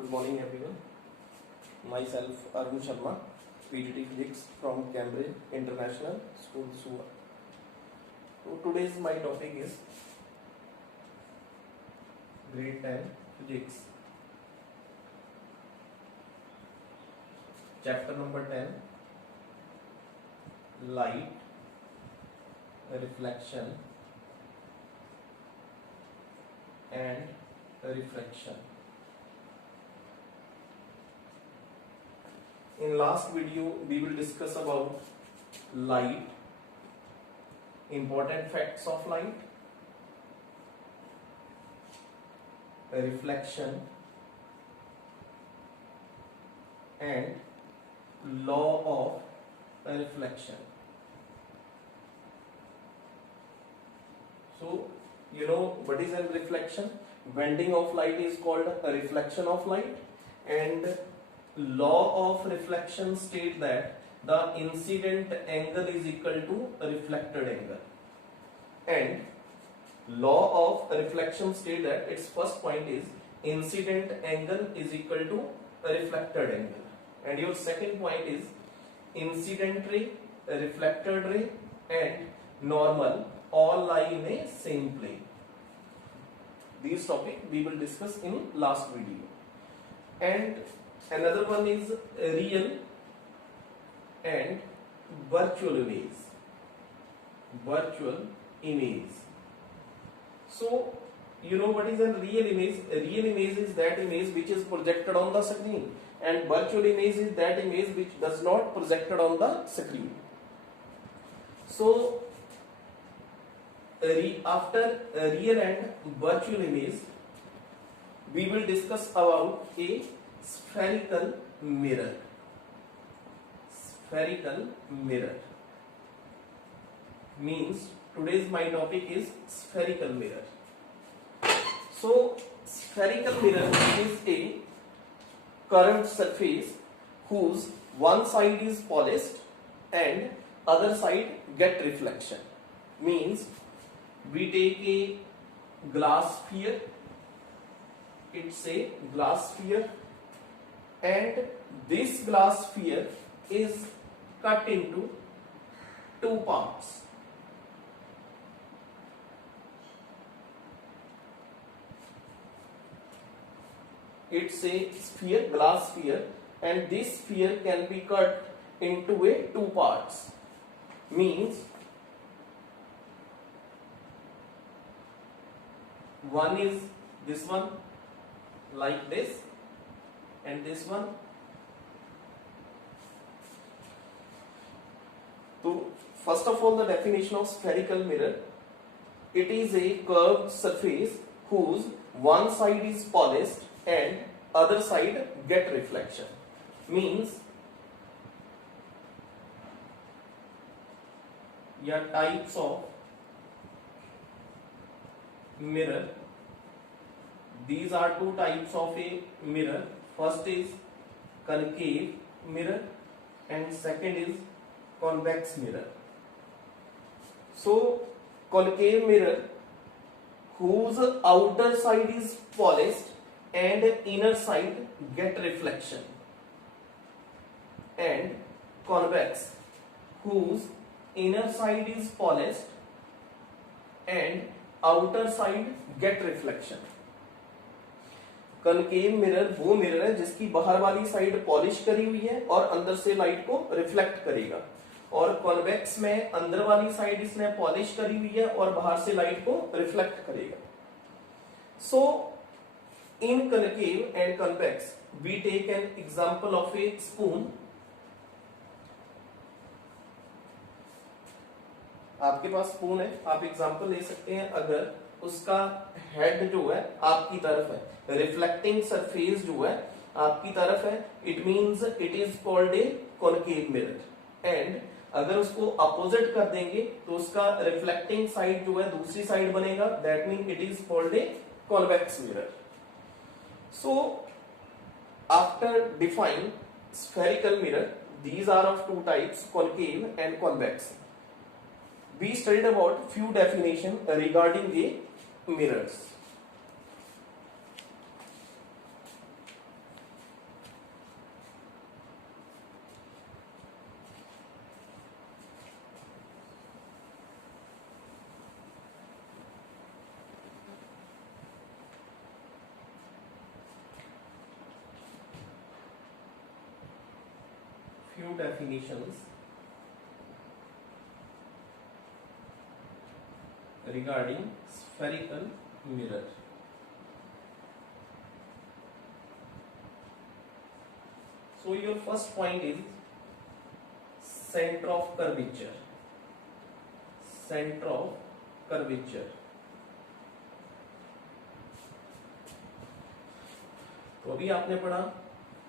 Good morning everyone. Myself Arun Sharma, PGT Physics from Cambridge International School, Surat. So today's my topic is Grade 10 Physics, Chapter number 10, Light, Reflection and Refraction. In last video we will discuss about light, important facts of light, reflection and law of reflection. So you know what is a reflection? Bending of light is called a reflection of light, and law of reflection state that the incident angle is equal to reflected angle, and law of reflection state that its first point is incident angle is equal to reflected angle, and your second point is incident ray, reflected ray and normal all lie in a same plane. These topic we will discuss in last video. And another one is real and virtual image. Virtual image. So you know what is a real image? A real image is that image which is projected on the screen, and virtual image is that image which does not projected on the screen. So after real and virtual image, we will discuss about a spherical mirror. Spherical mirror means today's my topic is spherical mirror. So spherical mirror is a curved surface whose one side is polished and other side get reflection. Means we take a glass sphere, it's a glass sphere, and this glass sphere is cut into two parts. It's a sphere, glass sphere, and this sphere can be cut into a two parts. Means one is this one like this, and this one. So first of all, the definition of spherical mirror: it is a curved surface whose one side is polished and other side get reflection. Means yeah, types of mirror. These are two types of a mirror. First is concave mirror and second is convex mirror. So concave mirror whose outer side is polished and inner side get reflection, and convex whose inner side is polished and outer side get reflection. Concave mirror वो mirror है जिसकी बाहर वाली side polish करी हुई है और अंदर से लाइट को रिफ्लेक्ट करेगा, और कॉन्वेक्स में अंदर वाली साइड इसने पॉलिश करी हुई है और बाहर से लाइट को रिफ्लेक्ट करेगा. So in concave and convex we take an example of a spoon. आपके पास स्पून है, आप एग्जांपल ले सकते हैं. अगर उसका हेड जो है आपकी तरफ है, रिफ्लेक्टिंग सरफेस जो है आपकी तरफ है, it means it is called A concave mirror. And अगर उसको अपोजिट कर देंगे तो उसका रिफ्लेक्टिंग साइड जो है दूसरी साइड बनेगा, that mean it is called a convex mirror. So after define spherical mirror, these are of two types, concave and convex. We studied about few definition regarding the mirrors. definitions regarding spherical mirror. So your first point is center of curvature. Center of curvature. तो अभी आपने पढ़ा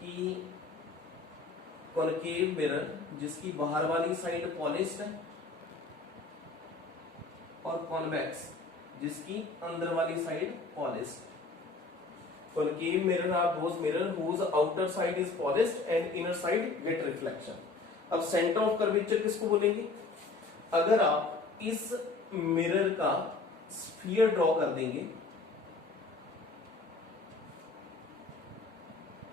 कि concave mirror जिसकी बाहर वाली side polished है और कॉन्वेक्स जिसकी अंदर वाली side polished. Concave mirror are those mirror whose outer side is polished and inner side get reflection. अब center of curvature किसको बोलेंगे? अगर आप इस मिरर का स्फीयर ड्रॉ कर देंगे,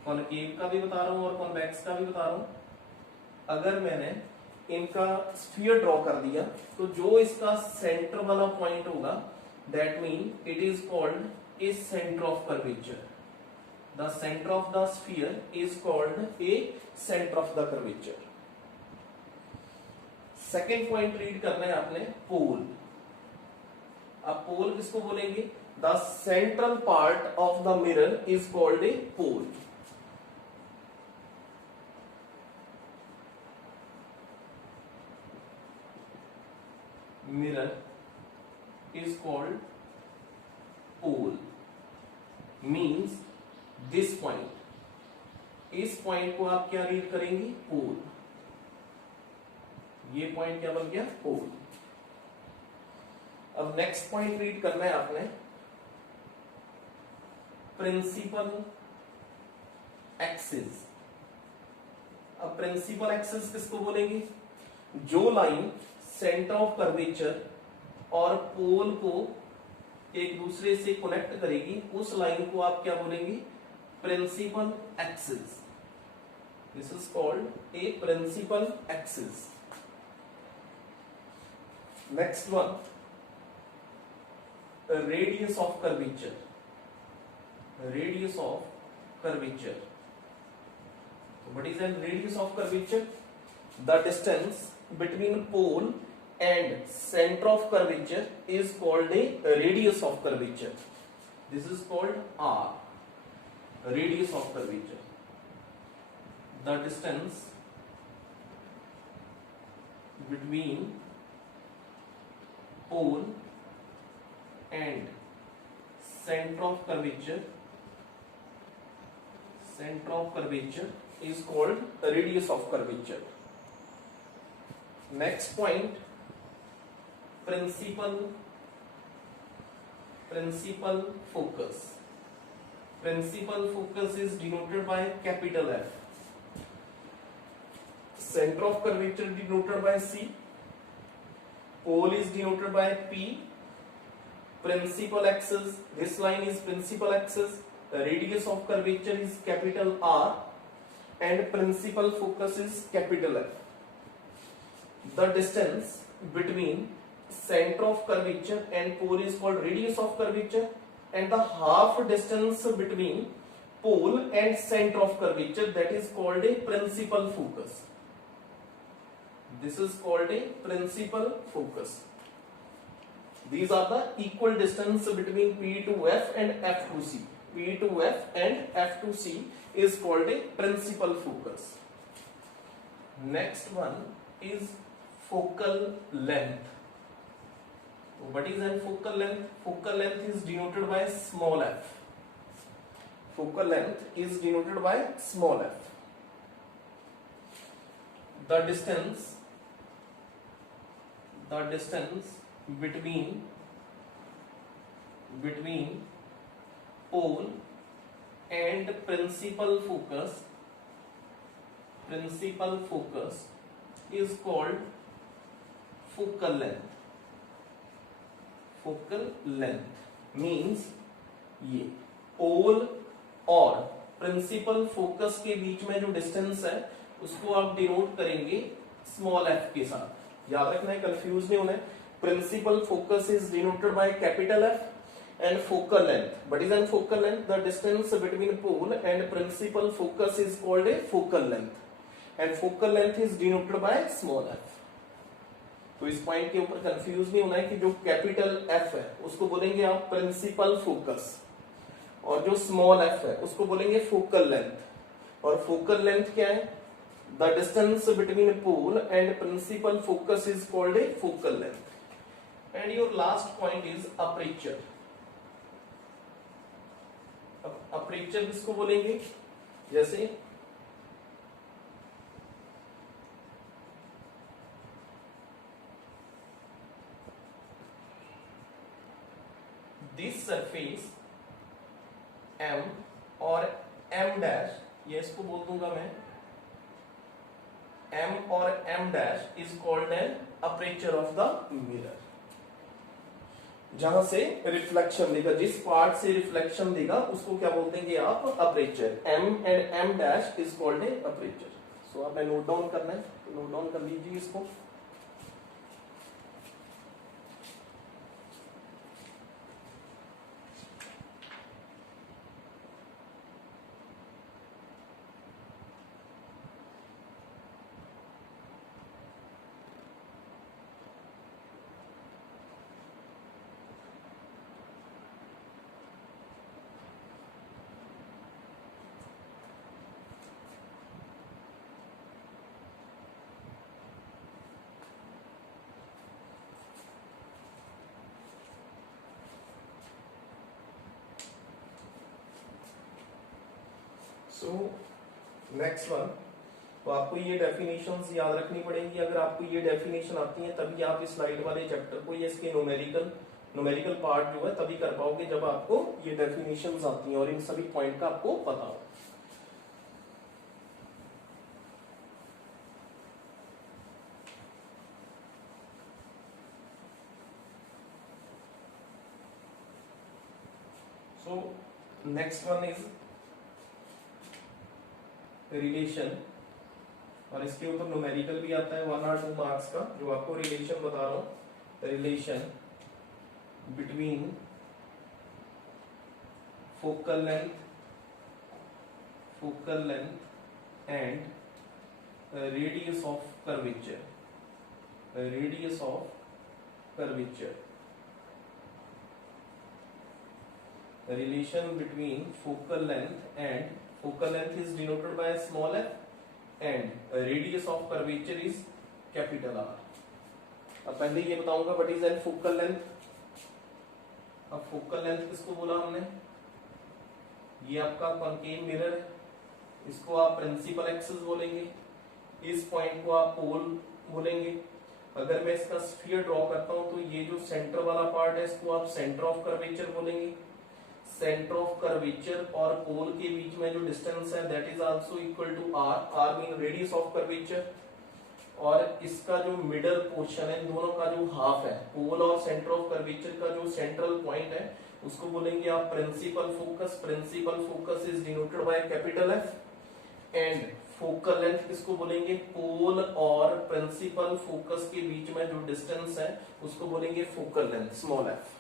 कॉनकेव का भी बता रहा हूं और कॉन्वेक्स का भी बता रहा हूं. अगर मैंने इनका स्फीयर ड्रॉ कर दिया तो जो इसका सेंटर वाला पॉइंट होगा that mean it is called A centre of curvature. The center of the sphere is called a center of the curvature. Second point read करना है आपने pole. अब pole किसको बोलेंगे? The central part of the mirror is called a pole. Mirror is called pole. Means this point, इस point को आप क्या रीड करेंगे? पोल. ये पॉइंट क्या बन गया? पोल. अब नेक्स्ट पॉइंट रीड करना है आपने प्रिंसिपल एक्सिस. अब प्रिंसिपल एक्सिस किसको बोलेंगे? जो लाइन सेंटर ऑफ कर्वेचर और पोल को एक दूसरे से कनेक्ट करेगी उस लाइन को आप क्या बोलेंगे? Principal axis. This is called a principal axis. Next one, a radius of curvature. Radius of curvature. What is the radius of curvature? The distance between pole and center of curvature is called a radius of curvature. This is called R. Radius of curvature. The distance between pole and center of curvature is called radius of curvature. Next point, principal focus. Principal focus is denoted by capital F. Center of curvature denoted by C. Pole is denoted by P. Principal axis, this line is principal axis. The radius of curvature is capital R and principal focus is capital F. The distance between center of curvature and pole is called radius of curvature. And the half distance between pole and center of curvature, that is called a principal focus. This is called a principal focus. These are the equal distance between P to F and F to C. P to F and F to C is called a principal focus. Next one is focal length. What is an focal length? Focal length is denoted by small f. Focal length is denoted by small f. The distance between pole and principal focus is called focal length. Focal length means ये पोल और principal focus के बीच में जो distance है उसको आप denote करेंगे स्मॉल एफ के साथ. याद रखना है, कंफ्यूज नहीं होना है. Principal focus is denoted by capital F and focal length. What is an focal length? The distance between pole and principal focus is called a focal length. And focal length is denoted by small F. तो इस point के ऊपर confuse नहीं होना है कि जो capital F है उसको बोलेंगे आप प्रिंसिपल फोकस, और जो स्मॉल एफ है उसको बोलेंगे फोकल लेंथ। और फोकल लेंथ क्या है? The distance between pole and principal focus is called a focal length. And your last point is aperture. Aperture किसको बोलेंगे? जैसे दिस सरफेस M और M डैश, ये इसको बोल दूंगा मैं M और M dash is called an aperture of the mirror. जहां से रिफ्लेक्शन देगा, जिस पार्ट से रिफ्लेक्शन देगा उसको क्या बोल देंगे आप? Aperture. M and M dash is called a aperture. So आपने नोट डाउन करना है, तो नोट डाउन कर लीजिए इसको। सो नेक्स्ट वन, तो आपको ये डेफिनेशंस याद रखनी पड़ेंगी। अगर आपको ये डेफिनेशन आती है तभी आप इस स्लाइड वाले चैप्टर को, ये इसके न्यूमेरिकल पार्ट जो है तभी कर पाओगे जब आपको ये डेफिनेशंस आती हैं और इन सभी पॉइंट का आपको पता हो। So next one is relation, और इसके ऊपर न्यूमेरिकल भी आता है 1 और 2 मार्क्स का, जो आपको रिलेशन बता रहा हूं। Relation between focal length and radius of curvature. Radius of curvature, relation between focal length and focal length is denoted by small f and radius of curvature is capital R। अब पहले ये बताऊंगा what is an focal length. अब focal length किसको बोला हमने? ये आपका कॉन्केव मिरर है, इसको आप प्रिंसिपल एक्सिस बोलेंगे, इस पॉइंट को आप पोल बोलेंगे। अगर मैं इसका स्फीयर ड्रॉ करता हूं तो ये जो सेंटर वाला पार्ट है इसको आप सेंटर ऑफ कर्वेचर बोलेंगे। सेंटर ऑफ कर्वेचर और पोल के बीच में जो डिस्टेंस है that is also equal to r। r mean radius of curvature. और इसका जो मिडल पोर्शन है, इन दोनों का जो हाफ है, पोल और सेंटर ऑफ कर्वेचर का जो सेंट्रल पॉइंट है उसको बोलेंगे आप principal focus. Principal focus is denoted by capital F। And focal length किसको बोलेंगे? पोल और प्रिंसिपल फोकस के बीच में जो डिस्टेंस है उसको बोलेंगे focal length, small f।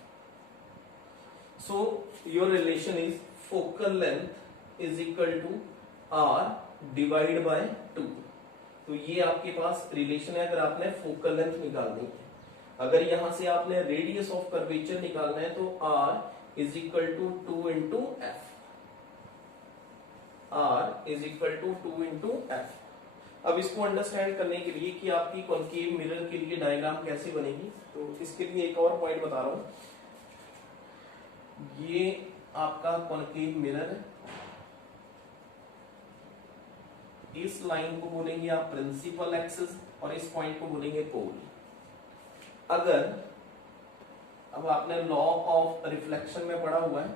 So your relation is focal length is equal to r divided by 2। तो ये आपके पास रिलेशन है अगर आपने फोकल लेंथ निकालनी है। अगर यहां से आपने रेडियस ऑफ कर्वेचर निकालना है तो r is equal to 2 into F. r is equal to 2 into F. अब इसको अंडरस्टैंड करने के लिए कि आपकी कॉन्केव मिरर के लिए डायग्राम कैसे बनेगी, तो इसके लिए एक और पॉइंट बता रहा हूं। ये आपका कॉन्केव मिरर है, इस लाइन को बोलेंगे आप प्रिंसिपल एक्सिस और इस पॉइंट को बोलेंगे पोल। अगर अब आपने लॉ ऑफ रिफ्लेक्शन में पढ़ा हुआ है,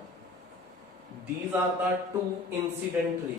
these are the two incident raise.